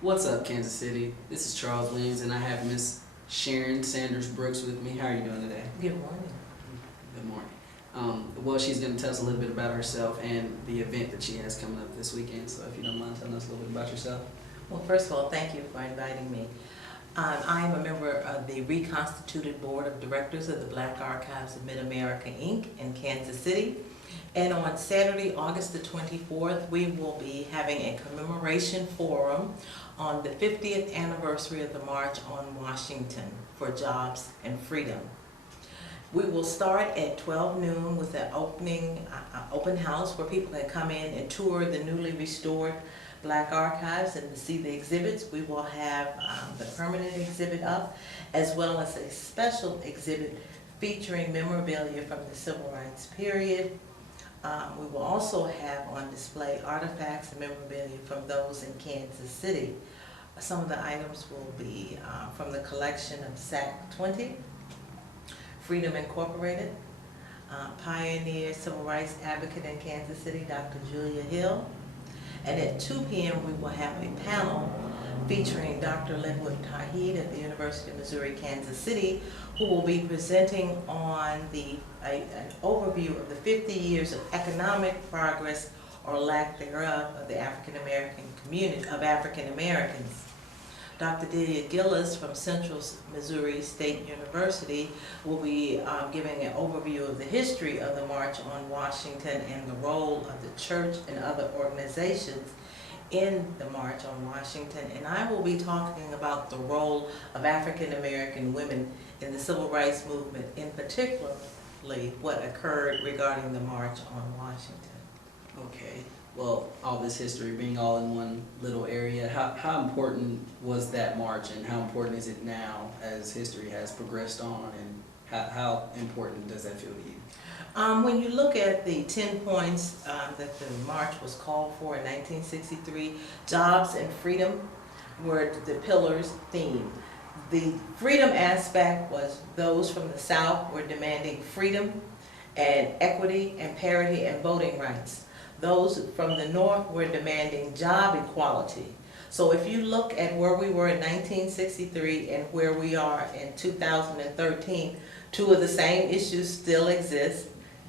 What's up, Kansas City? This is Charles Williams, and I have Miss Sharon Sanders Brooks with me. How are you doing today? Good morning. Good morning. Well, she's going to tell us a little bit about herself and the event that she has coming up this weekend. So if you don't mind telling us a little bit about yourself. Well, first of all, thank you for inviting me. I am a member of the reconstituted board of directors of the Black Archives of Mid-America, Inc. in Kansas City. And on Saturday, August the 24th, we will be having a commemoration forum on the 50th anniversary of the March on Washington for Jobs and Freedom. We will start at 12 noon with an open house where people can come in and tour the newly restored Black Archives and to see the exhibits. We will have the permanent exhibit up, as well as a special exhibit featuring memorabilia from the Civil Rights period. We will also have on display artifacts and memorabilia from those in Kansas City. Some of the items will be from the collection of SAC 20, Freedom Incorporated, pioneer civil rights advocate in Kansas City, Dr. Julia Hill. And at 2 p.m. we will have a panel featuring Dr. Linwood Tauheed at the University of Missouri, Kansas City, who will be presenting on an overview of the 50 years of economic progress or lack thereof of the African American community, of African Americans. Dr. Delia Gillis from Central Missouri State University will be giving an overview of the history of the March on Washington and the role of the church and other organizations in the March on Washington. And I will be talking about the role of African American women in the civil rights movement, in particularly what occurred regarding the March on Washington. Okay. Well, all this history being all in one little area, how important was that march, and how important is it now as history has progressed on, and how important does that feel to you? When you look at the 10 points that the march was called for in 1963, jobs and freedom were the pillars theme. The freedom aspect was those from the South were demanding freedom and equity and parity and voting rights. Those from the North were demanding job equality. So if you look at where we were in 1963 and where we are in 2013, two of the same issues still exist: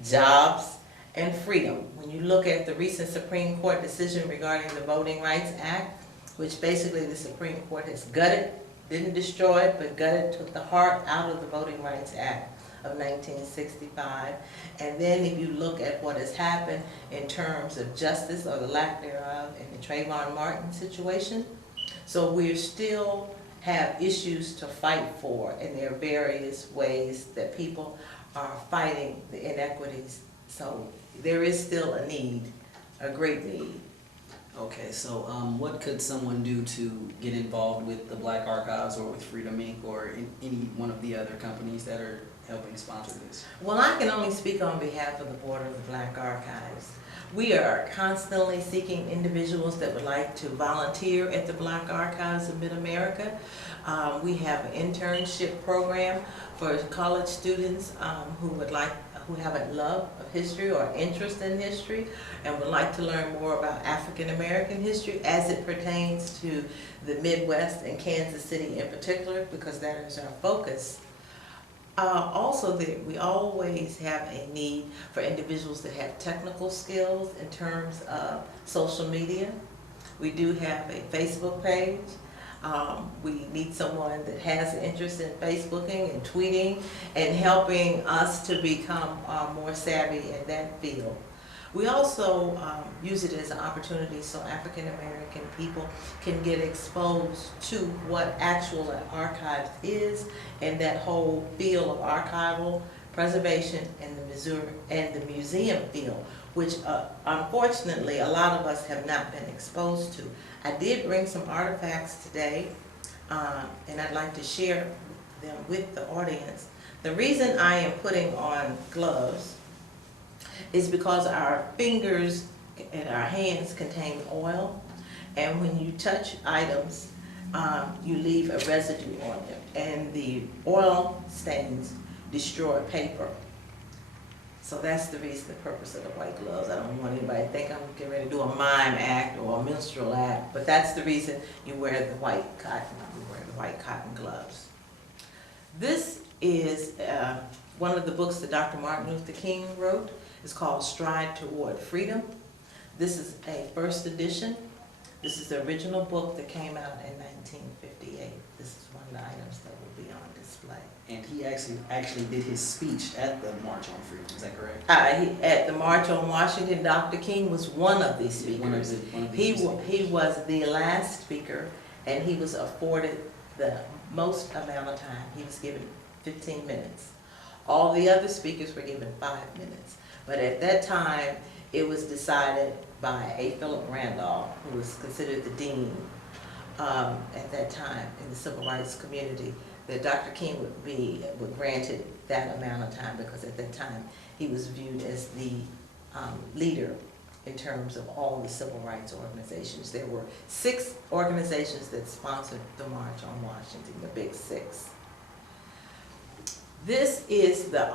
jobs and freedom. When you look at the recent Supreme Court decision regarding the Voting Rights Act, which basically the Supreme Court has gutted, didn't destroy it, but gutted, took the heart out of the Voting Rights Act of 1965. And then if you look at what has happened in terms of justice or the lack thereof in the Trayvon Martin situation, so we still have issues to fight for, and there are various ways that people are fighting the inequities. So there is still a need, a great need. Okay, so what could someone do to get involved with the Black Archives or with Freedom Inc. or any one of the other companies that are helping sponsor this? Well, I can only speak on behalf of the Board of the Black Archives. We are constantly seeking individuals that would like to volunteer at the Black Archives of Mid-America. We have an internship program for college students who have a love of history or interest in history and would like to learn more about African American history as it pertains to the Midwest and Kansas City in particular, because that is our focus. Also, we always have a need for individuals that have technical skills in terms of social media. We do have a Facebook page. We need someone that has an interest in Facebooking and tweeting and helping us to become more savvy in that field. We also use it as an opportunity so African American people can get exposed to what actual archives is and that whole field of archival preservation and the museum field, which unfortunately a lot of us have not been exposed to. I did bring some artifacts today, and I'd like to share them with the audience. The reason I am putting on gloves is because our fingers and our hands contain oil, and when you touch items, you leave a residue on them, and the oil stains destroy paper. So that's the reason, the purpose of the white gloves. I don't want anybody to think I'm getting ready to do a mime act or a minstrel act, but that's the reason you wear the white cotton. You wear the white cotton gloves. This is one of the books that Dr. Martin Luther King wrote. It's called Stride Toward Freedom. This is a first edition. This is the original book that came out in 1958. This is one of the items that will be on display. And he actually did his speech at the March on Freedom, is that correct? At the March on Washington, Dr. King was one of these speakers. He was the last speaker, and he was afforded the most amount of time. He was given 15 minutes. All the other speakers were given 5 minutes. But at that time, it was decided by A. Philip Randolph, who was considered the dean at that time in the civil rights community, that Dr. King would granted that amount of time, because at that time he was viewed as the leader in terms of all the civil rights organizations. There were 6 organizations that sponsored the March on Washington, the Big 6. This is the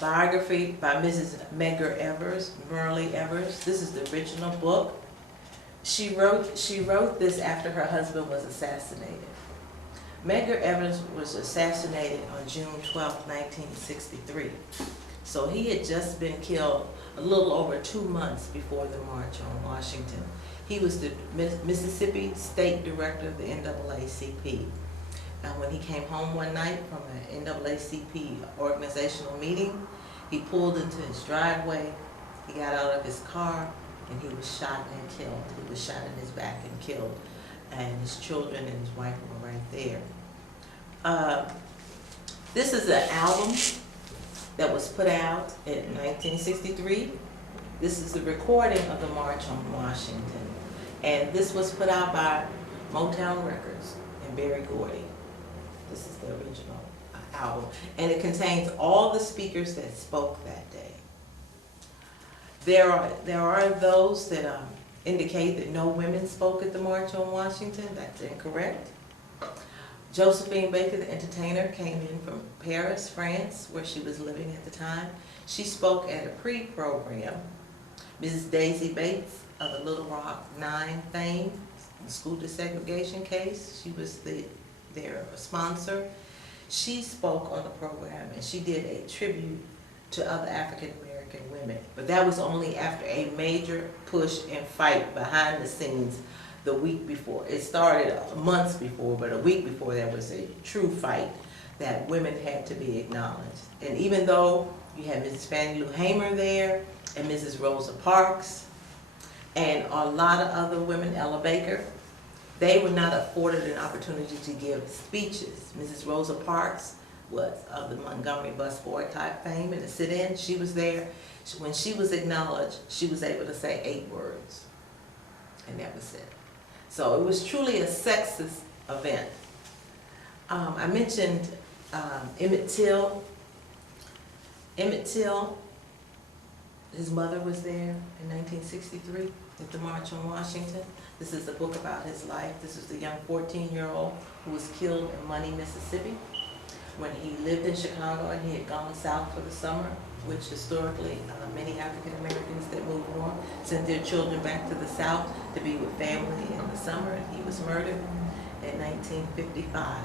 biography by Mrs. Medgar Evers, Merle Evers. This is the original book. She wrote this after her husband was assassinated. Medgar Evers was assassinated on June 12, 1963. So he had just been killed a little over 2 months before the March on Washington. He was the Mississippi State Director of the NAACP. And when he came home one night from an NAACP organizational meeting, he pulled into his driveway, he got out of his car, and he was shot and killed. He was shot in his back and killed. And his children and his wife were right there. This is an album that was put out in 1963. This is the recording of the March on Washington. And this was put out by Motown Records and Berry Gordy. This is the original album. And it contains all the speakers that spoke that day. There are those that indicate that no women spoke at the March on Washington. That's incorrect. Josephine Baker, the entertainer, came in from Paris, France, where she was living at the time. She spoke at a pre-program. Mrs. Daisy Bates of the Little Rock 9 fame, the school desegregation case, she was their sponsor. She spoke on the program, and she did a tribute to other African American women. But that was only after a major push and fight behind the scenes the week before. It started months before, but a week before there was a true fight that women had to be acknowledged. And even though you had Mrs. Fannie Lou Hamer there, and Mrs. Rosa Parks, and a lot of other women, Ella Baker, they were not afforded an opportunity to give speeches. Mrs. Rosa Parks was of the Montgomery bus boycott fame and the sit-in. She was there. When she was acknowledged, she was able to say 8 words, and that was it. So it was truly a sexist event. I mentioned Emmett Till. Emmett Till, his mother was there in 1963 at the March on Washington. This is a book about his life. This is the young 14-year-old who was killed in Money, Mississippi, when he lived in Chicago and he had gone south for the summer, which historically many African Americans that moved north sent their children back to the south to be with family in the summer, and he was murdered in 1955.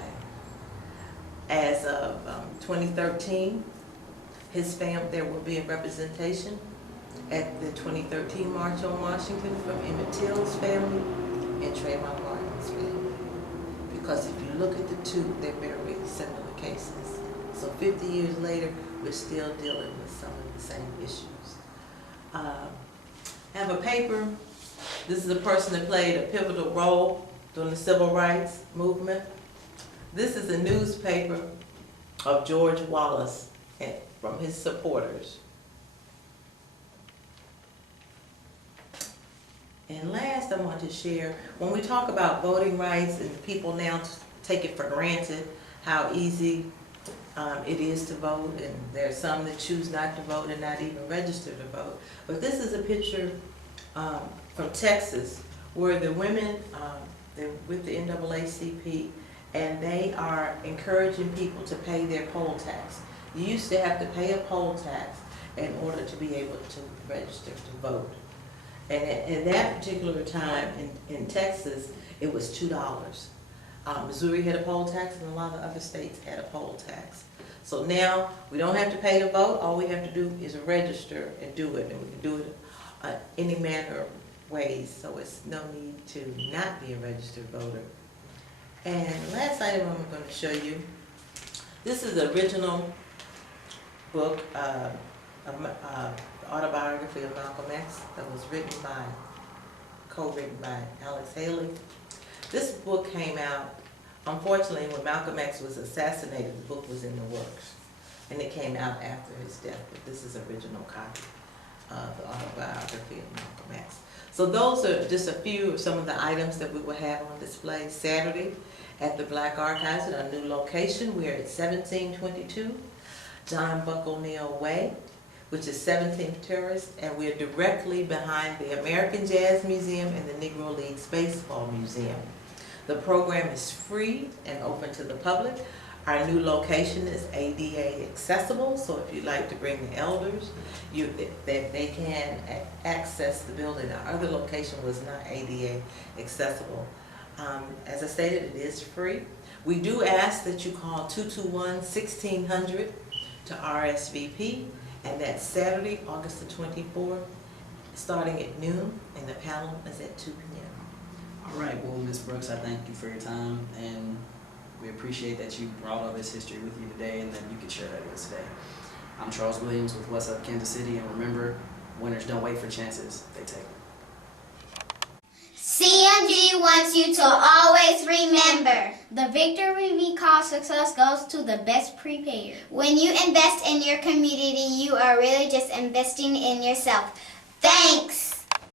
As of 2013, his family, there will be a representation at the 2013 March on Washington from Emmett Till's family and Trayvon Martin's family. Because if you look at the two, they're very similar cases. So 50 years later, we're still dealing with some of the same issues. I have a paper. This is a person that played a pivotal role during the civil rights movement. This is a newspaper of George Wallace and from his supporters. And last, I want to share, when we talk about voting rights and people now take it for granted how easy it is to vote, and there are some that choose not to vote and not even register to vote. But this is a picture from Texas where the women, they're with the NAACP, and they are encouraging people to pay their poll tax. You used to have to pay a poll tax, in order to be able to register to vote. And at that particular time in Texas, it was $2. Missouri had a poll tax, and a lot of other states had a poll tax. So now we don't have to pay to vote. All we have to do is register and do it, and we can do it any manner of ways. So it's no need to not be a registered voter. And the last item I'm going to show you. This is the original book, autobiography of Malcolm X, that was co-written by Alex Haley. This book came out, unfortunately, when Malcolm X was assassinated. The book was in the works, and it came out after his death, but this is an original copy of the autobiography of Malcolm X. So those are just a few of some of the items that we will have on display Saturday at the Black Archives at our new location. We're at 1722 John Buckle Neal Way, which is 17th Terrace, and we're directly behind the American Jazz Museum and the Negro Leagues Baseball Museum. The program is free and open to the public. Our new location is ADA accessible, so if you'd like to bring the elders, they can access the building. Our other location was not ADA accessible. As I stated, it is free. We do ask that you call 221-1600 to RSVP, and that's Saturday, August the 24th, starting at noon, and the panel is at 2 p.m. All right, well, Ms. Brooks, I thank you for your time, and we appreciate that you brought all this history with you today and that you could share that with us today. I'm Charles Williams with What's Up Kansas City, and remember, winners don't wait for chances, they take them. CMG wants you to always remember, the victory we call success goes to the best prepared. When you invest in your community, you are really just investing in yourself. Thanks.